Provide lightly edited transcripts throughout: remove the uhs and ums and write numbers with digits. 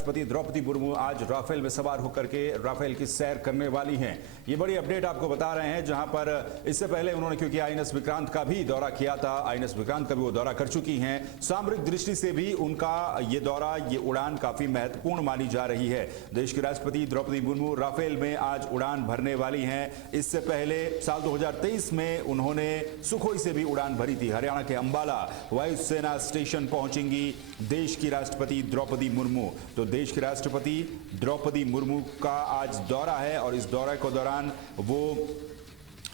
राष्ट्रपति द्रौपदी मुर्मू आज राफेल में सवार होकर के राफेल की सैर करने वाली हैं। ये बड़ी अपडेट आपको बता रहे हैं, जहां पर इससे पहले उन्होंने क्योंकि आईएनएस विक्रांत का भी दौरा किया था, आईएनएस विक्रांत का भी वो दौरा कर चुकी हैं। सामरिक दृष्टि से भी उनका ये दौरा, ये उड़ान काफी महत्वपूर्ण मानी जा रही है। देश की राष्ट्रपति द्रौपदी मुर्मू राफेल में आज उड़ान भरने वाली हैं। इससे पहले साल 2023 में उन्होंने सुखोई से भी उड़ान भरी थी। हरियाणा के अंबाला वायुसेना स्टेशन पहुंचेंगी देश की राष्ट्रपति द्रौपदी मुर्मू। तो देश की राष्ट्रपति द्रौपदी मुर्मू का आज दौरा है और इस दौरे के दौरान वो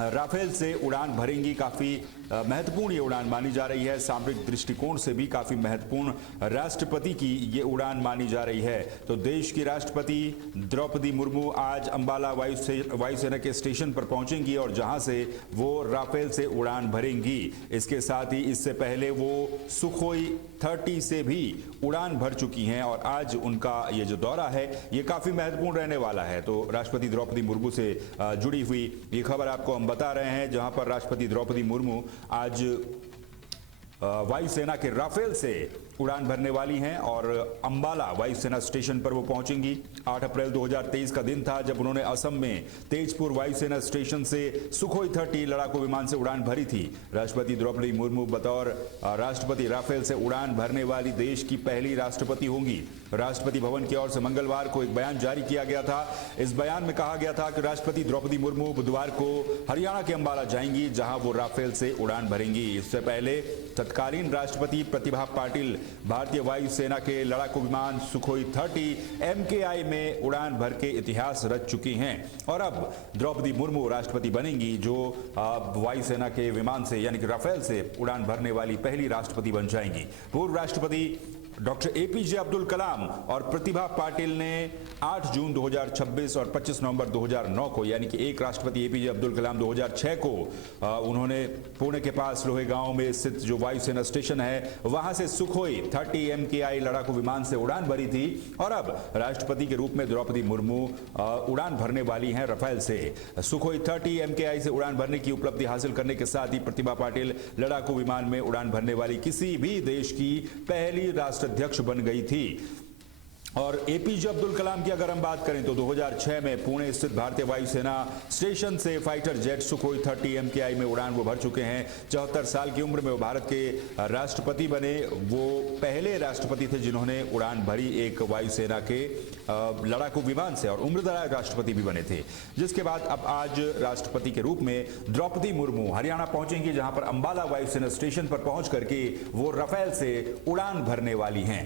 राफेल से उड़ान भरेंगी। काफ़ी महत्वपूर्ण ये उड़ान मानी जा रही है। सामरिक दृष्टिकोण से भी काफ़ी महत्वपूर्ण राष्ट्रपति की ये उड़ान मानी जा रही है। तो देश की राष्ट्रपति द्रौपदी मुर्मू आज अंबाला वायुसेना के स्टेशन पर पहुंचेंगी और जहां से वो राफेल से उड़ान भरेंगी। इसके साथ ही इससे पहले वो सुखोई 30 से भी उड़ान भर चुकी हैं और आज उनका ये जो दौरा है ये काफ़ी महत्वपूर्ण रहने वाला है। तो राष्ट्रपति द्रौपदी मुर्मू से जुड़ी हुई ये खबर आपको हम बता रहे हैं, जहां पर राष्ट्रपति द्रौपदी मुर्मू आज वायुसेना के राफेल से उड़ान भरने वाली हैं और अंबाला वायुसेना स्टेशन पर वो पहुंचेंगी। 8 अप्रैल 2023 का दिन था जब उन्होंने असम में तेजपुर वायुसेना स्टेशन से सुखोई 30 लड़ाकू विमान से उड़ान भरी थी। राष्ट्रपति द्रौपदी मुर्मू बतौर राष्ट्रपति राफेल से उड़ान भरने वाली देश की पहली राष्ट्रपति होंगी। राष्ट्रपति भवन की ओर से मंगलवार को एक बयान जारी किया गया था। इस बयान में कहा गया था कि राष्ट्रपति द्रौपदी मुर्मू बुधवार को हरियाणा के अंबाला जाएंगी, जहां वो राफेल से उड़ान भरेंगी। इससे पहले तत्कालीन राष्ट्रपति प्रतिभा पाटिल भारतीय वायुसेना के लड़ाकू विमान सुखोई 30 MKI में उड़ान भर के इतिहास रच चुकी हैं और अब द्रौपदी मुर्मू राष्ट्रपति बनेंगी, जो वायुसेना के विमान से यानी कि राफेल से उड़ान भरने वाली पहली राष्ट्रपति बन जाएंगी। पूर्व राष्ट्रपति डॉक्टर APJ अब्दुल कलाम और प्रतिभा पाटिल ने 8 जून 2026 और 25 नवंबर 2009 को, यानी कि एक राष्ट्रपति APJ अब्दुल कलाम 2006 को उन्होंने पुणे के पास लोहेगांव में स्थित जो वायुसेना स्टेशन है वहां से सुखोई 30 MKI लड़ाकू विमान से उड़ान भरी थी और अब राष्ट्रपति के रूप में द्रौपदी मुर्मू उड़ान भरने वाली हैं राफेल से। सुखोई 30 MKI से उड़ान भरने की उपलब्धि हासिल करने के साथ ही प्रतिभा पाटिल लड़ाकू विमान में उड़ान भरने वाली किसी भी देश की पहली राष्ट्राध्यक्ष बन गई थी। और APJ अब्दुल कलाम की अगर हम बात करें तो 2006 में पुणे स्थित भारतीय वायुसेना स्टेशन से फाइटर जेट सुखोई 30 MKI में उड़ान वो भर चुके हैं। 74 साल की उम्र में वो भारत के राष्ट्रपति बने। वो पहले राष्ट्रपति थे जिन्होंने उड़ान भरी एक वायुसेना के लड़ाकू विमान से और उम्रदराज राष्ट्रपति भी बने थे। जिसके बाद अब आज राष्ट्रपति के रूप में द्रौपदी मुर्मू हरियाणा पहुंचेंगी, जहां पर अंबाला वायुसेना स्टेशन पर पहुंच करके वो राफेल से उड़ान भरने वाली हैं।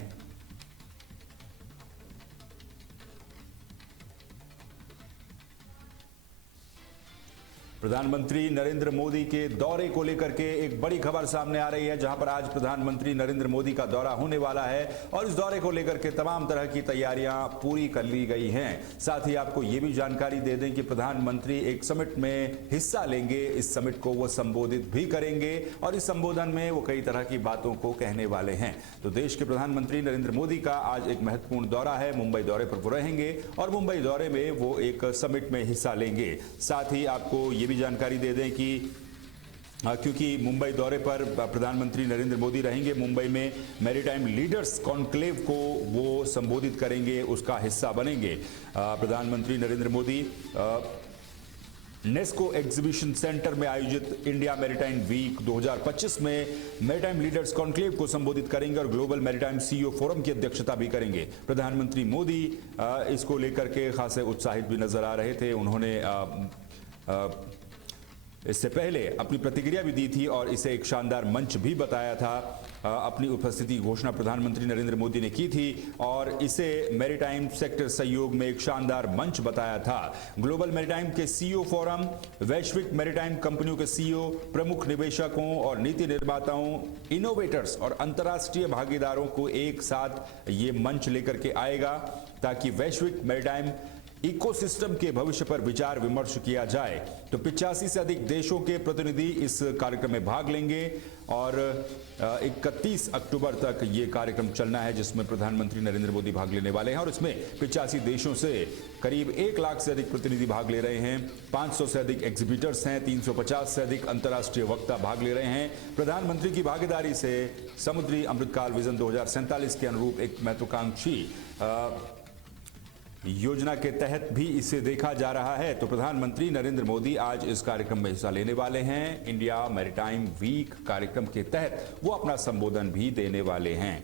प्रधानमंत्री नरेंद्र मोदी के दौरे को लेकर के एक बड़ी खबर सामने आ रही है, जहां पर आज प्रधानमंत्री नरेंद्र मोदी का दौरा होने वाला है और इस दौरे को लेकर के तमाम तरह की तैयारियां पूरी कर ली गई हैं। साथ ही आपको यह भी जानकारी दे दें कि प्रधानमंत्री एक समिट में हिस्सा लेंगे। इस समिट को वो संबोधित भी करेंगे और इस संबोधन में वो कई तरह की बातों को कहने वाले हैं। तो देश के प्रधानमंत्री नरेंद्र मोदी का आज एक महत्वपूर्ण दौरा है। मुंबई दौरे पर वो रहेंगे और मुंबई दौरे में वो एक समिट में हिस्सा लेंगे। साथ ही आपको ये भी जानकारी दे दें कि क्योंकि मुंबई दौरे पर प्रधानमंत्री नरेंद्र मोदी रहेंगे, मुंबई में मैरीटाइम लीडर्स कॉन्क्लेव को वो संबोधित करेंगे, उसका हिस्सा बनेंगे। प्रधानमंत्री नरेंद्र मोदी नेस्को एग्जीबिशन सेंटर में आयोजित इंडिया मैरीटाइम वीक 2025 में मैरीटाइम लीडर्स कॉन्क्लेव को संबोधित करेंगे और ग्लोबल मैरीटाइम CEO फोरम की अध्यक्षता भी करेंगे। प्रधानमंत्री मोदी इसको लेकर के खासे उत्साहित भी नजर आ रहे थे। उन्होंने इससे पहले अपनी प्रतिक्रिया भी दी थी और इसे एक शानदार मंच भी बताया था। अपनी उपस्थिति की घोषणा प्रधानमंत्री नरेंद्र मोदी ने की थी और इसे मैरीटाइम सेक्टर सहयोग में एक शानदार मंच बताया था। ग्लोबल मैरीटाइम के CEO फोरम वैश्विक मैरीटाइम कंपनियों के CEO, प्रमुख निवेशकों और नीति निर्माताओं, इनोवेटर्स और अंतर्राष्ट्रीय भागीदारों को एक साथ ये मंच लेकर के आएगा ताकि वैश्विक मैरीटाइम इकोसिस्टम के भविष्य पर विचार विमर्श किया जाए। तो 85 से अधिक देशों के प्रतिनिधि इस कार्यक्रम में भाग लेंगे और 31 अक्टूबर तक ये कार्यक्रम चलना है, जिसमें प्रधानमंत्री नरेंद्र मोदी भाग लेने वाले हैं और इसमें 85 देशों से करीब 1 लाख से अधिक प्रतिनिधि भाग ले रहे हैं। 500 से अधिक एग्जीबिटर्स हैं, 350 से अधिक अंतर्राष्ट्रीय वक्ता भाग ले रहे हैं। प्रधानमंत्री की भागीदारी से समुद्री अमृतकाल विजन 2047 के अनुरूप एक महत्वाकांक्षी योजना के तहत भी इसे देखा जा रहा है। तो प्रधानमंत्री नरेंद्र मोदी आज इस कार्यक्रम में हिस्सा लेने वाले हैं। इंडिया मैरीटाइम वीक कार्यक्रम के तहत वो अपना संबोधन भी देने वाले हैं।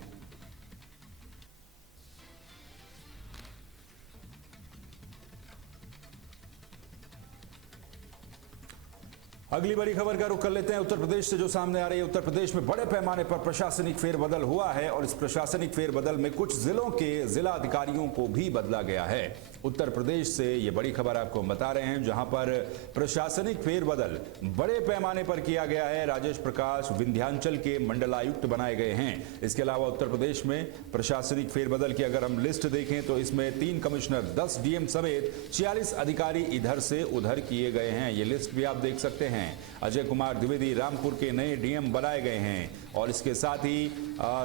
अगली बड़ी खबर का रुख कर लेते हैं उत्तर प्रदेश से, जो सामने आ रही है। उत्तर प्रदेश में बड़े पैमाने पर प्रशासनिक फेरबदल हुआ है और इस प्रशासनिक फेरबदल में कुछ जिलों के जिला अधिकारियों को भी बदला गया है। उत्तर प्रदेश से ये बड़ी खबर आपको हम बता रहे हैं, जहां पर प्रशासनिक फेरबदल बड़े पैमाने पर किया गया है। राजेश प्रकाश विंध्याचल के मंडलायुक्त बनाए गए हैं। इसके अलावा उत्तर प्रदेश में प्रशासनिक फेरबदल की अगर हम लिस्ट देखें तो इसमें 3 कमिश्नर, 10 डीएम समेत 46 अधिकारी इधर से उधर किए गए हैं। ये लिस्ट भी आप देख सकते हैं। अजय कुमार द्विवेदी रामपुर के नए डीएम बनाए गए हैं और इसके साथ ही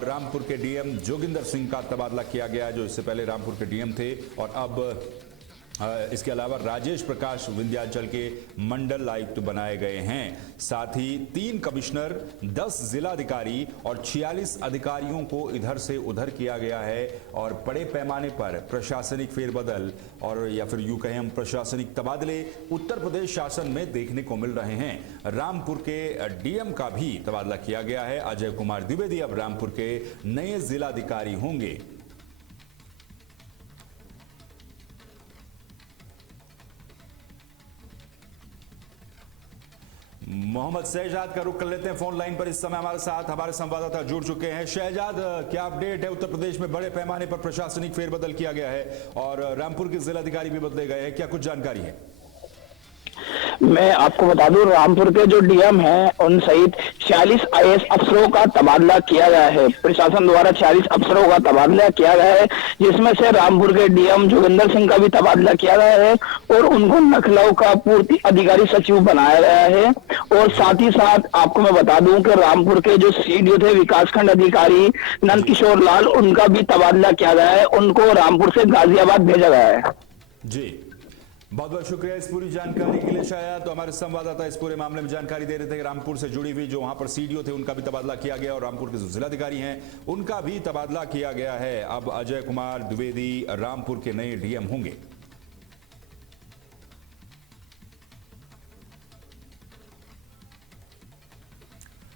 रामपुर के डीएम जोगिंदर सिंह का तबादला किया गया, जो इससे पहले रामपुर के डीएम थे। और अब इसके अलावा राजेश प्रकाश विंध्याचल के मंडल आयुक्त बनाए गए हैं। साथ ही 3 कमिश्नर, 10 जिलाधिकारी और 46 अधिकारियों को इधर से उधर किया गया है। और बड़े पैमाने पर प्रशासनिक फेरबदल और या फिर यूं कहें हम प्रशासनिक तबादले उत्तर प्रदेश शासन में देखने को मिल रहे हैं। रामपुर के डीएम का भी तबादला किया गया है। अजय कुमार द्विवेदी अब रामपुर के नए जिलाधिकारी होंगे। मोहम्मद शहजाद का रुख कर लेते हैं फोन लाइन पर। इस समय हमारे साथ हमारे संवाददाता जुड़ चुके हैं। शहजाद, क्या अपडेट है? उत्तर प्रदेश में बड़े पैमाने पर प्रशासनिक फेरबदल किया गया है और रामपुर के जिलाधिकारी भी बदले गए हैं, क्या कुछ जानकारी है? मैं आपको बता दूं, रामपुर के जो डीएम हैं उन सहित 46 आईएएस अफसरों का तबादला किया गया है। प्रशासन द्वारा 46 अफसरों का तबादला किया गया है, जिसमें से रामपुर के डीएम जोगिंदर सिंह का भी तबादला किया गया है और उनको लखनऊ का पूर्ति अधिकारी सचिव बनाया गया है। और साथ ही साथ आपको मैं बता दूं कि रामपुर के जो सीडीओ थे विकासखंड अधिकारी नंद किशोर लाल, उनका भी तबादला किया गया है। उनको रामपुर से गाजियाबाद भेजा गया है। जी, बहुत बहुत शुक्रिया इस पूरी जानकारी के लिए। शायद तो हमारे संवाददाता इस पूरे मामले में जानकारी दे रहे थे कि रामपुर से जुड़ी हुई जो वहां पर सीडीओ थे उनका भी तबादला किया गया और रामपुर के जो जिलाधिकारी हैं उनका भी तबादला किया गया है। अब अजय कुमार द्विवेदी रामपुर के नए डीएम होंगे।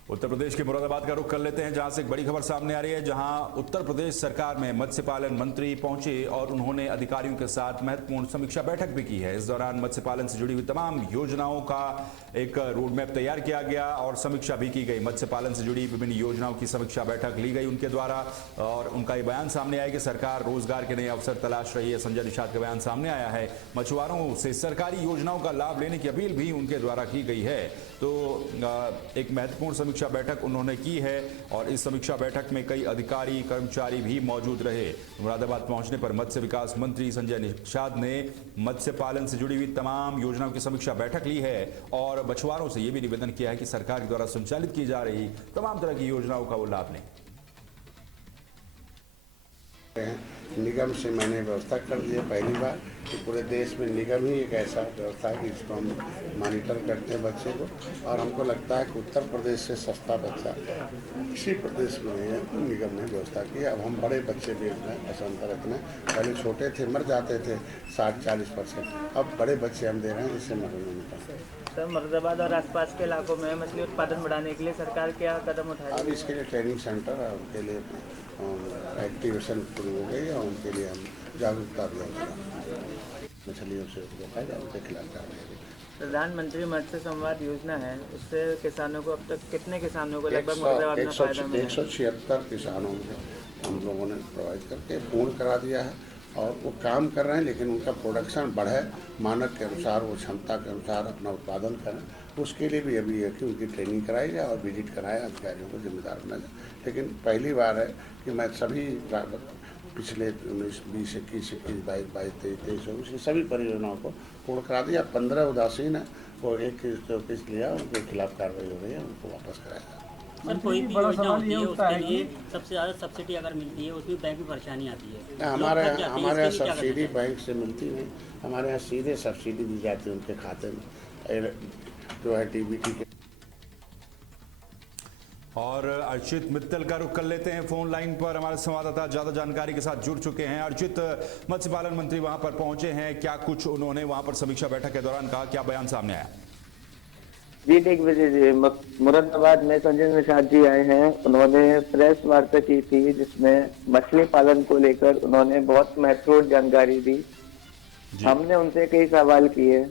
उत्तर प्रदेश के मुरादाबाद का रुख कर लेते हैं, जहां से एक बड़ी खबर सामने आ रही है, जहां उत्तर प्रदेश सरकार में मत्स्य पालन मंत्री पहुंचे और उन्होंने अधिकारियों के साथ महत्वपूर्ण समीक्षा बैठक भी की है। इस दौरान मत्स्य पालन से जुड़ी हुई तमाम योजनाओं का एक रोड मैप तैयार किया गया और समीक्षा भी की गई। मत्स्य पालन से जुड़ी विभिन्न योजनाओं की समीक्षा बैठक ली गई उनके द्वारा और उनका ये बयान सामने आया कि सरकार रोजगार के नए अवसर तलाश रही है। संजय निषाद का बयान सामने आया है। मछुआरों से सरकारी योजनाओं का लाभ लेने की अपील भी उनके द्वारा की गई है। तो एक महत्वपूर्ण समीक्षा बैठक उन्होंने की है और इस समीक्षा बैठक में कई अधिकारी कर्मचारी भी मौजूद रहे। मुरादाबाद पहुंचने पर मत्स्य विकास मंत्री संजय निषाद ने मत्स्य पालन से जुड़ी हुई तमाम योजनाओं की समीक्षा बैठक ली है और मछुआरों से यह भी निवेदन किया है कि सरकार के द्वारा संचालित की जा रही तमाम तरह की योजनाओं का वो लाभ लें। निगम से मैंने व्यवस्था कर दिया पहली बार कि पूरे देश में निगम ही एक ऐसा व्यवस्था है कि इसको हम मॉनिटर करते हैं बच्चे को। और हमको लगता है कि उत्तर प्रदेश से सस्ता बच्चा किसी प्रदेश में नहीं है, निगम ने व्यवस्था की। अब हम बड़े बच्चे बेचना पसंद करते हैं। पहले छोटे थे मर जाते थे 60-40%, अब बड़े बच्चे हम दे रहे हैं जिससे मरने नहीं पाते। सर, मुरादाबाद और आसपास के इलाकों में मछली उत्पादन बढ़ाने के लिए सरकार क्या कदम उठा रही है? अब इसके लिए ट्रेनिंग सेंटर है, उनके लिए एक्टिवेशन शुरू हो गई है। उनके लिए हम जागरूकता अभियान मछलियों से रोका उनके खिलाफ जा रहे हैं। प्रधानमंत्री मत्स्य संवाद योजना है, उससे किसानों को अब तक कितने किसानों को लगभग मुरादाबाद में फायदा मिला? 176 किसानों को हम लोगों ने प्रोवाइड करके पूर्ण करा दिया है और वो काम कर रहे हैं, लेकिन उनका प्रोडक्शन बढ़े, मानक के अनुसार, वो क्षमता के अनुसार अपना उत्पादन करें। उसके लिए भी अभी है कि उनकी ट्रेनिंग कराई जाए और विजिट कराए, अधिकारियों को जिम्मेदार बनाया जाए। लेकिन पहली बार है कि मैं सभी पिछले 19, 20, 21, 22, 23, 24 सभी परियोजनाओं को पूर्ण करा दिया। 15 उदासीन है, वो एक किस्त लिया, उनके खिलाफ कार्रवाई हो रही है, उनको वापस कराया जाए। सर कोई भी योजना होती है उसके लिए सबसे ज़्यादा सब्सिडी अगर मिलती है उसमें बैंक में परेशानी आती है। हमारे लोग थक जाते हैं, हमारे इसके लिए यहाँ क्या करना सब्सिडी चाहिए? बैंक से मिलती नहीं, हमारे यहाँ सीधे सब्सिडी दी जाती है उनके खाते में जो है डीबीटी के। और अर्चित मित्तल का रुख कर लेते हैं फोन लाइन पर, हमारे संवाददाता ज्यादा जानकारी के साथ जुड़ चुके हैं। अर्चित, मत्स्य पालन मंत्री वहां पर पहुंचे हैं, क्या कुछ उन्होंने वहां पर समीक्षा बैठक के दौरान कहा, क्या बयान सामने आया? जी दिग्विजय जी, मुरादाबाद में संजय निषाद जी आए हैं। उन्होंने प्रेस वार्ता की थी जिसमें मछली पालन को लेकर उन्होंने बहुत महत्वपूर्ण जानकारी दी। हमने उनसे कई सवाल किए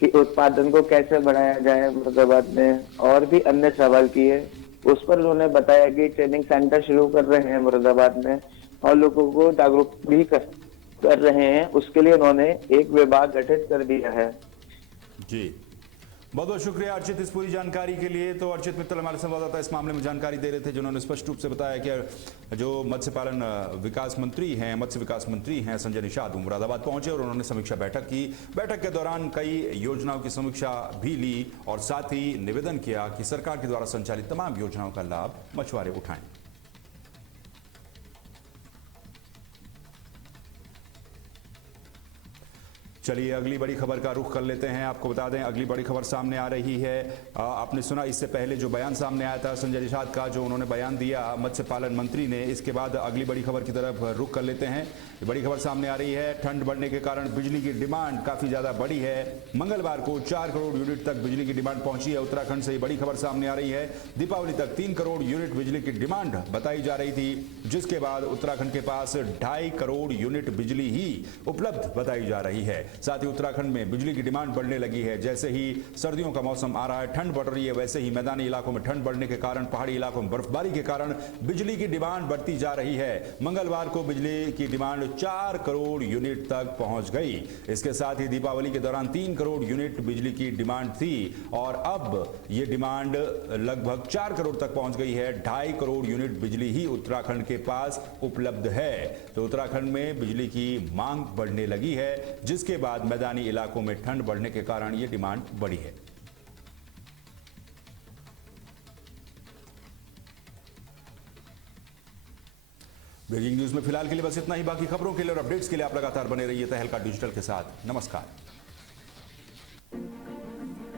कि उत्पादन को कैसे बढ़ाया जाए मुरादाबाद में, और भी अन्य सवाल किए। उस पर उन्होंने बताया कि ट्रेनिंग सेंटर शुरू कर रहे हैं मुरादाबाद में और लोगों को जागरूक भी कर रहे हैं। उसके लिए उन्होंने एक विभाग गठित कर दिया है। जी, बहुत बहुत शुक्रिया अर्चित इस पूरी जानकारी के लिए। तो अर्चित मित्तल हमारे संवाददाता इस मामले में जानकारी दे रहे थे, जिन्होंने स्पष्ट रूप से बताया कि जो मत्स्य पालन विकास मंत्री हैं, मत्स्य विकास मंत्री हैं संजय निषाद, वो मुरादाबाद पहुंचे और उन्होंने समीक्षा बैठक की। बैठक के दौरान कई योजनाओं की समीक्षा भी ली और साथ ही निवेदन किया कि सरकार के द्वारा संचालित तमाम योजनाओं का लाभ मछुआरे उठाएं। चलिए अगली बड़ी खबर का रुख कर लेते हैं। आपको बता दें अगली बड़ी खबर सामने आ रही है। आपने सुना इससे पहले जो बयान सामने आया था संजय निषाद का, जो उन्होंने बयान दिया मत्स्य पालन मंत्री ने। इसके बाद अगली बड़ी खबर की तरफ रुख कर लेते हैं। बड़ी खबर सामने आ रही है, ठंड बढ़ने के कारण बिजली की डिमांड काफी ज्यादा बढ़ी है। मंगलवार को 4 करोड़ यूनिट तक बिजली की डिमांड पहुंची है। उत्तराखंड से बड़ी खबर सामने आ रही है। दीपावली तक 3 करोड़ यूनिट बिजली की डिमांड बताई जा रही थी, जिसके बाद उत्तराखंड के पास 2.5 करोड़ यूनिट बिजली ही उपलब्ध बताई जा रही है। साथ ही उत्तराखंड में बिजली की डिमांड बढ़ने लगी है। जैसे ही सर्दियों का मौसम आ रहा है, ठंड बढ़ रही है, वैसे ही मैदानी इलाकों में ठंड बढ़ने के कारण, पहाड़ी इलाकों में बर्फबारी के कारण बिजली की डिमांड बढ़ती जा रही है। मंगलवार को बिजली की डिमांड 4 करोड़ यूनिट तक पहुंच गई। इसके साथ ही दीपावली के दौरान 3 करोड़ यूनिट बिजली की डिमांड थी और अब ये डिमांड लगभग 4 करोड़ तक पहुंच गई है। 2.5 करोड़ यूनिट बिजली ही उत्तराखंड के पास उपलब्ध है। तो उत्तराखंड में बिजली की मांग बढ़ने लगी है, जिसके बाद मैदानी इलाकों में ठंड बढ़ने के कारण यह डिमांड बढ़ी है। ब्रेकिंग न्यूज में फिलहाल के लिए बस इतना ही। बाकी खबरों के लिए और अपडेट्स के लिए आप लगातार बने रहिए तहलका डिजिटल के साथ। नमस्कार।